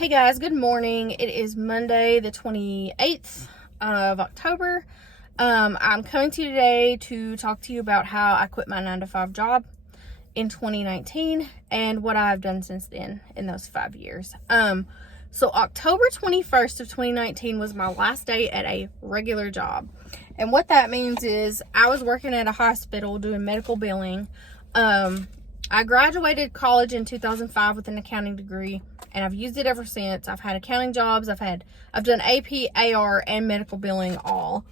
Hey guys, good morning. It is Monday, the 28th of October. I'm coming to you today to talk to you about how I quit my 9-to-5 job in 2019 and what I've done since then in those 5 years. So October 21st of 2019 was my last day at a regular job. And what that means is I was working at a hospital doing medical billing. I graduated college in 2005 with an accounting degree, and I've used it ever since. I've had accounting jobs. I've done AP, AR, and medical billing all.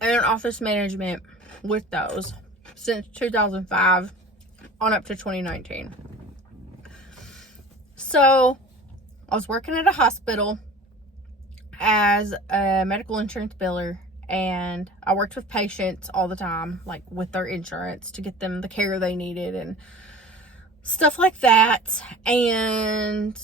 And office management with those since 2005 on up to 2019. So I was working at a hospital as a medical insurance biller, and I worked with patients all the time, like with their insurance to get them the care they needed and stuff like that. And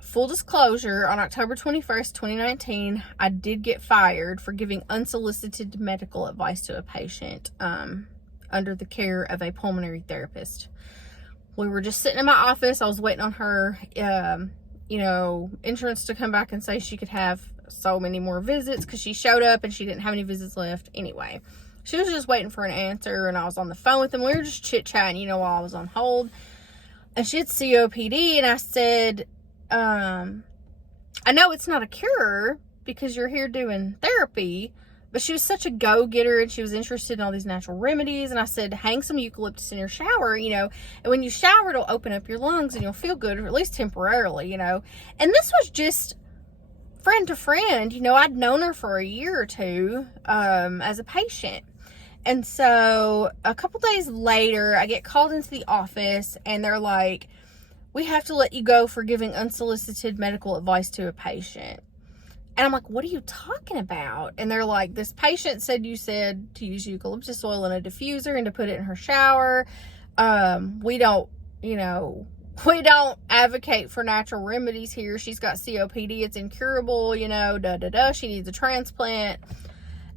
full disclosure, on October 21st, 2019, I did get fired for giving unsolicited medical advice to a patient under the care of a pulmonary therapist. We were just sitting in my office. I was waiting on her, insurance to come back and say she could have so many more visits because she showed up and she didn't have any visits left. Anyway, she was just waiting for an answer, and I was on the phone with them. We were just chit-chatting, while I was on hold. And she had COPD, and I said, I know it's not a cure because you're here doing therapy, but she was such a go-getter and she was interested in all these natural remedies. And I said, hang some eucalyptus in your shower, and when you shower, it'll open up your lungs and you'll feel good, or at least temporarily, And this was just friend to friend. I'd known her for a year or two as a patient. And so a couple days later, I get called into the office and they're like, we have to let you go for giving unsolicited medical advice to a patient. And I'm like, what are you talking about? And they're like, this patient said you said to use eucalyptus oil in a diffuser and to put it in her shower. We don't advocate for natural remedies here. She's got COPD. It's incurable, she needs a transplant.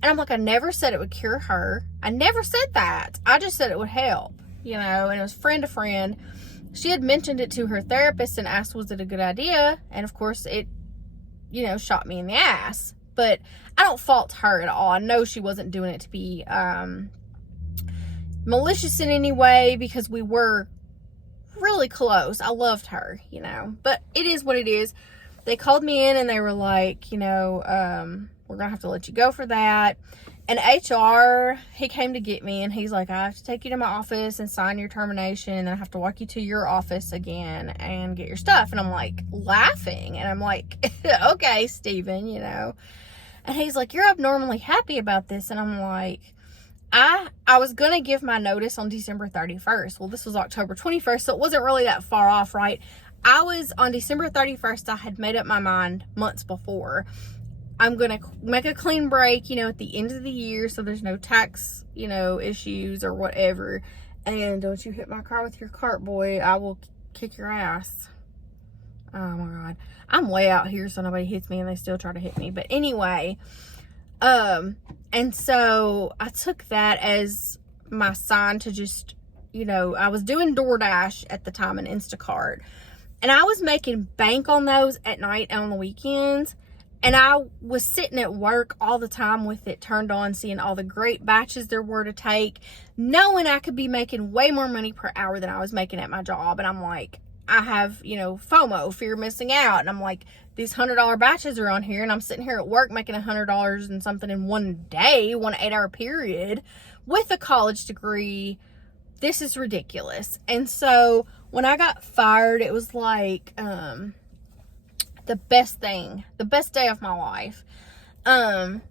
And I'm like, I never said it would cure her. I never said that. I just said it would help, and it was friend to friend. She had mentioned it to her therapist and asked, was it a good idea? And of course it, shot me in the ass. But I don't fault her at all. I know she wasn't doing it to be malicious in any way, because we were really close. I loved her, but it is what it is. They called me in and they were like, we're gonna have to let you go for that. And HR, he came to get me and he's like, I have to take you to my office and sign your termination, and then I have to walk you to your office again and get your stuff. And I'm like laughing, and I'm like, okay, Steven, And he's like, you're abnormally happy about this. And I'm like, I was going to give my notice on December 31st. Well, this was October 21st, so it wasn't really that far off, right? I was on December 31st. I had made up my mind months before. I'm going to make a clean break, at the end of the year, so there's no tax, issues or whatever. And don't you hit my car with your cart, boy. I will kick your ass. Oh my God. I'm way out here so nobody hits me, and they still try to hit me. But anyway, and so I took that as my sign to just, I was doing DoorDash at the time and Instacart, and I was making bank on those at night and on the weekends. And I was sitting at work all the time with it turned on, seeing all the great batches there were to take, knowing I could be making way more money per hour than I was making at my job. And I'm like, I have, Fomo, fear of missing out. And I'm like, these $100 batches are on here, and I'm sitting here at work making $100 and something in one day, 1 8-hour period with a college degree. This is ridiculous. And so when I got fired, it was like, the best day of my life. And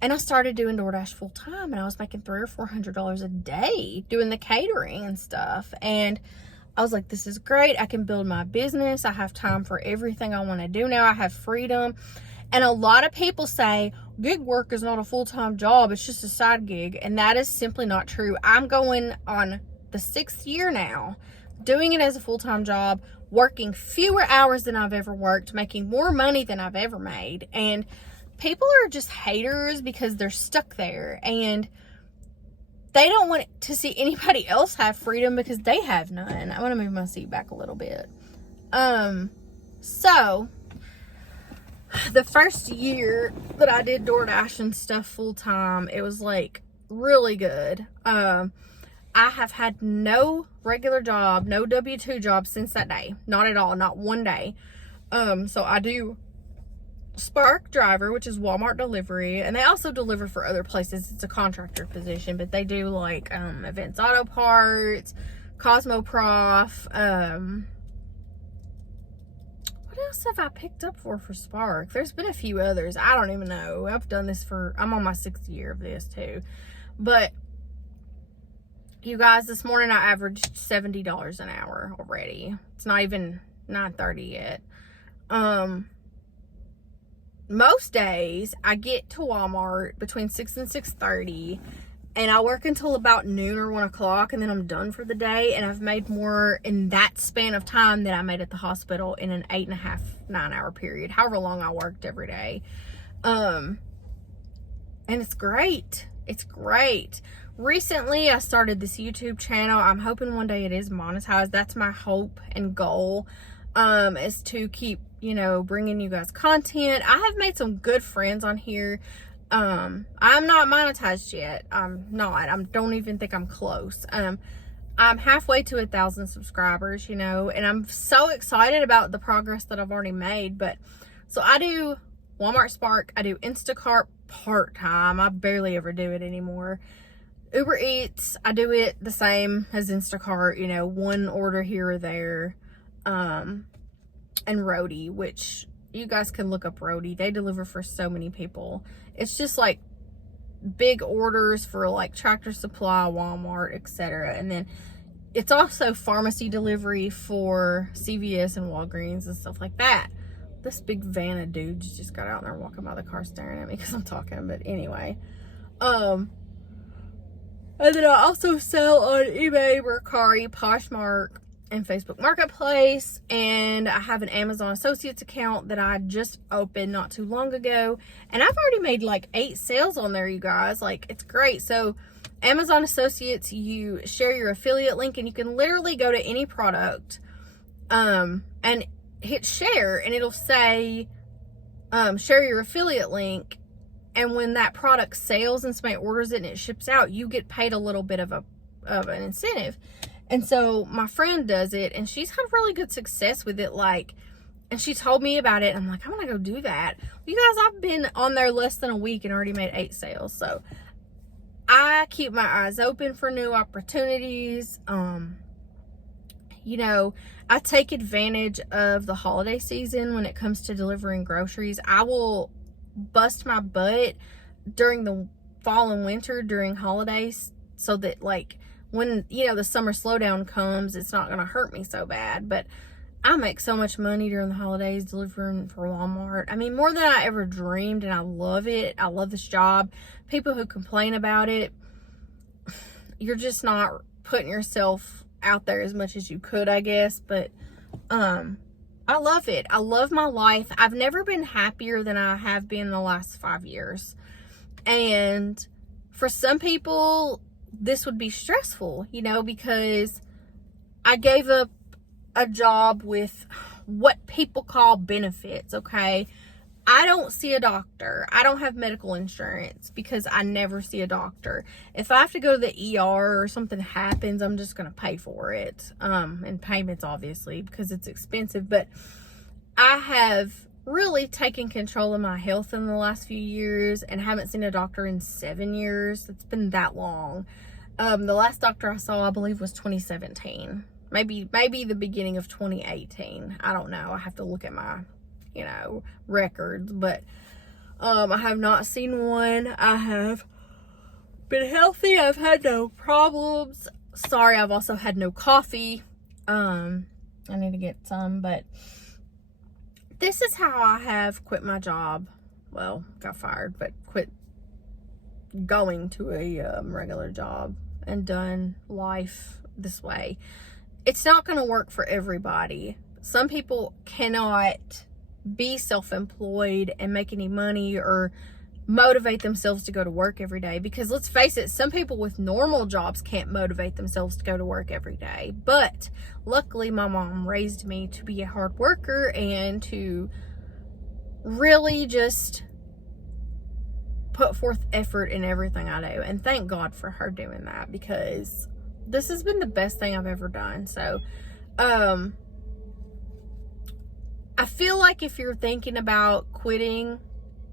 I started doing DoorDash full time, and I was making $300 or $400 a day doing the catering and stuff. And I was like, this is great. I can build my business. I have time for everything I want to do now. I have freedom. And a lot of people say gig work is not a full-time job. It's just a side gig. And that is simply not true. I'm going on the 6th year now, doing it as a full-time job, working fewer hours than I've ever worked, making more money than I've ever made. And people are just haters because they're stuck there. And they don't want to see anybody else have freedom because they have none. I want to move my seat back a little bit. So the first year that I did DoorDash and stuff full time, it was like really good. I have had no regular job, no W-2 job since that day. Not at all, not one day. So I do Spark driver, which is Walmart delivery, and they also deliver for other places. It's a contractor position, but they do like Events Auto Parts, Cosmoprof. What else have I picked up for Spark? There's been a few others. I don't even know. I'm on my 6th year of this too. But you guys, this morning I averaged $70 an hour already. It's not even 9:30 yet. Most days I get to Walmart between 6 and 6:30, and I work until about noon or 1 o'clock, and then I'm done for the day. And I've made more in that span of time than I made at the hospital in an 8.5, 9-hour period, however long I worked every day. And it's great. It's great. Recently I started this YouTube channel. I'm hoping one day it is monetized. That's my hope and goal, is to keep, bringing you guys content. I have made some good friends on here. I'm not monetized yet. I'm not. I don't even think I'm close. I'm halfway to 1,000 subscribers, and I'm so excited about the progress that I've already made. But so I do Walmart Spark. I do Instacart part-time. I barely ever do it anymore. Uber Eats, I do it the same as Instacart, one order here or there. And Roadie, which you guys can look up Roadie. They deliver for so many people. It's just like big orders for like Tractor Supply, Walmart, etc. And then it's also pharmacy delivery for CVS and Walgreens and stuff like that. This big van of dudes just got out and they're walking by the car staring at me because I'm talking. But anyway, and then I also sell on eBay, Mercari, Poshmark, and Facebook Marketplace, and I have an Amazon Associates account that I just opened not too long ago, and I've already made like 8 sales on there, you guys. Like, it's great. So Amazon Associates, you share your affiliate link, and you can literally go to any product and hit share, and it'll say share your affiliate link, and when that product sells and somebody orders it and it ships out, you get paid a little bit of an incentive. And so my friend does it, and she's had really good success with it. And she told me about it. And I'm like, I'm going to go do that. Well, you guys, I've been on there less than a week and already made 8 sales. So I keep my eyes open for new opportunities. I take advantage of the holiday season when it comes to delivering groceries. I will bust my butt during the fall and winter during holidays so that when the summer slowdown comes, it's not gonna hurt me so bad. But I make so much money during the holidays delivering for Walmart. I mean, more than I ever dreamed, and I love it. I love this job. People who complain about it, you're just not putting yourself out there as much as you could, I guess. But I love it. I love my life. I've never been happier than I have been in the last 5 years. And for some people, this would be stressful, because I gave up a job with what people call benefits, okay? I don't see a doctor. I don't have medical insurance because I never see a doctor. If I have to go to the ER or something happens, I'm just going to pay for it. And payments, obviously, because it's expensive. But I have really taken control of my health in the last few years and haven't seen a doctor in 7 years. It's been that long. The last doctor I saw, I believe, was 2017. Maybe the beginning of 2018. I don't know. I have to look at my, records. But I have not seen one. I have been healthy. I've had no problems. Sorry, I've also had no coffee. I need to get some, but this is how I have quit my job. Well, got fired, but quit going to a regular job and done life this way. It's not going to work for everybody. Some people cannot be self-employed and make any money or motivate themselves to go to work every day. Because let's face it, some people with normal jobs can't motivate themselves to go to work every day. But luckily, my mom raised me to be a hard worker and to really just put forth effort in everything I do. And thank God for her doing that, because this has been the best thing I've ever done. So, I feel like if you're thinking about quitting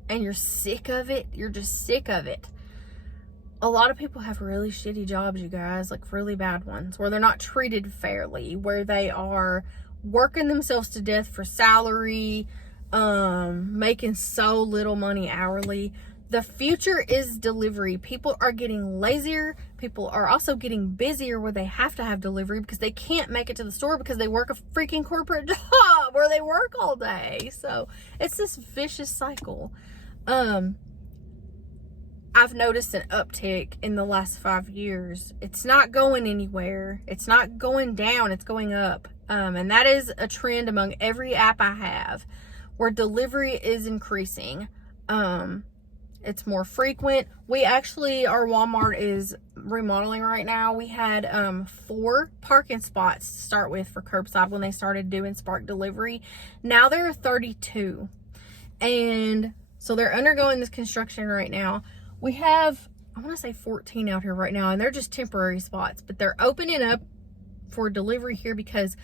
and you're sick of it, you're just sick of it. A lot of people have really shitty jobs, you guys, like really bad ones, where they're not treated fairly, where they are working themselves to death for salary, making so little money hourly. The future is delivery. People are getting lazier. People are also getting busier where they have to have delivery because they can't make it to the store because they work a freaking corporate job where they work all day. So it's this vicious cycle. I've noticed an uptick in the last 5 years. It's not going anywhere. It's not going down. It's going up. And that is a trend among every app I have, where delivery is increasing. It's more frequent. We actually, our Walmart is remodeling right now. We had 4 parking spots to start with for curbside when they started doing Spark delivery. Now there are 32. And so they're undergoing this construction right now. We have, I want to say 14 out here right now, and they're just temporary spots, but they're opening up for delivery here because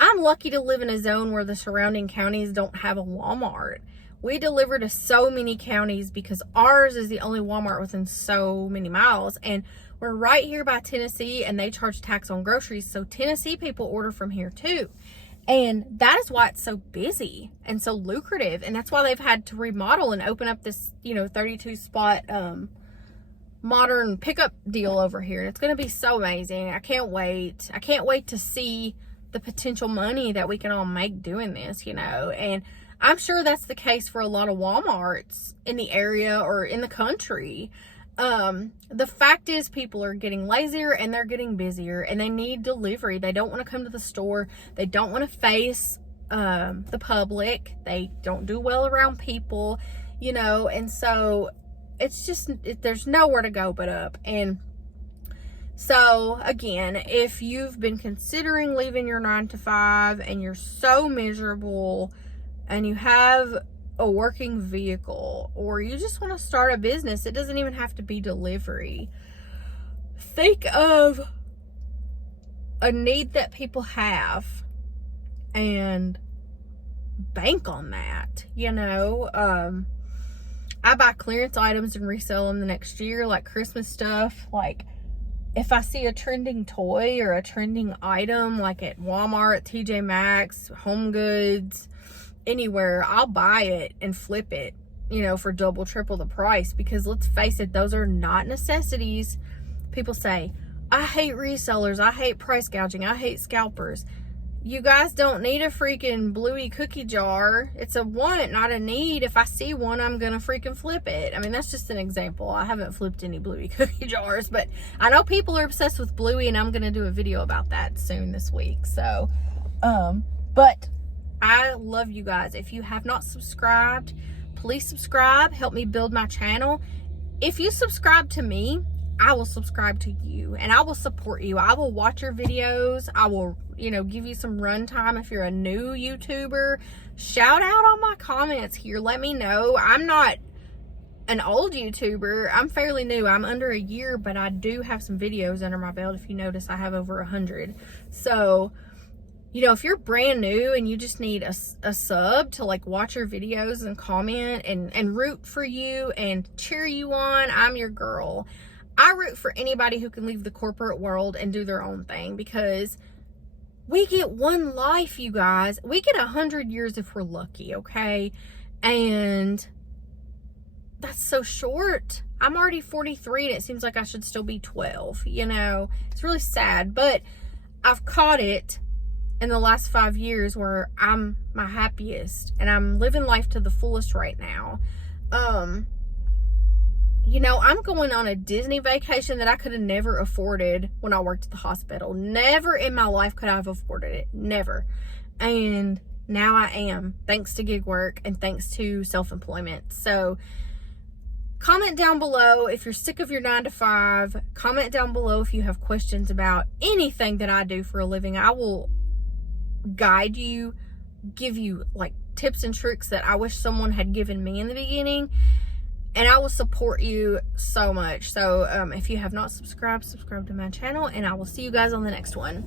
I'm lucky to live in a zone where the surrounding counties don't have a Walmart. We deliver to so many counties because ours is the only Walmart within so many miles. And we're right here by Tennessee, and they charge tax on groceries. So Tennessee people order from here too. And that is why it's so busy and so lucrative. And that's why they've had to remodel and open up this, 32 spot modern pickup deal over here. And it's going to be so amazing. I can't wait. I can't wait to see the potential money that we can all make doing this, and I'm sure that's the case for a lot of Walmarts in the area or in the country. The fact is, people are getting lazier and they're getting busier, and they need delivery. They don't want to come to the store. They don't want to face the public. They don't do well around people, and so it's just, there's nowhere to go but up. And so again, if you've been considering leaving your 9-to-5 and you're so miserable, and you have a working vehicle, or you just want to start a business, it doesn't even have to be delivery. Think of a need that people have and bank on that. I buy clearance items and resell them the next year, like Christmas stuff. Like, if I see a trending toy or a trending item, like at Walmart, TJ Maxx, Home Goods, anywhere, I'll buy it and flip it, for double, triple the price, because let's face it, those are not necessities. People say, I hate resellers, I hate price gouging, I hate scalpers. You guys don't need a freaking Bluey cookie jar. It's a want, not a need. If I see one, I'm gonna freaking flip it. I mean, that's just an example. I haven't flipped any Bluey cookie jars, but I know people are obsessed with Bluey, and I'm gonna do a video about that soon this week. So, but I love you guys. If you have not subscribed, please subscribe. Help me build my channel. If you subscribe to me, I will subscribe to you, and I will support you. I will watch your videos. I will, give you some run time if you're a new YouTuber. Shout out on my comments here. Let me know. I'm not an old YouTuber. I'm fairly new. I'm under a year, but I do have some videos under my belt. If you notice, I have over 100. So, if you're brand new and you just need a sub to watch your videos and comment and root for you and cheer you on, I'm your girl. I root for anybody who can leave the corporate world and do their own thing, because we get one life, you guys. We get 100 years if we're lucky, okay? And that's so short. I'm already 43 and it seems like I should still be 12, It's really sad, but I've caught it in the last 5 years where I'm my happiest and I'm living life to the fullest right now. I'm going on a Disney vacation that I could have never afforded when I worked at the hospital. Never in my life could I have afforded it. Never. And now I am, thanks to gig work and thanks to self-employment. So comment down below if you're sick of your 9 to 5. Comment down below if you have questions about anything that I do for a living. I will guide you, give you like tips and tricks that I wish someone had given me in the beginning, and I will support you so much. So if you have not subscribed, subscribe to my channel, and I will see you guys on the next one.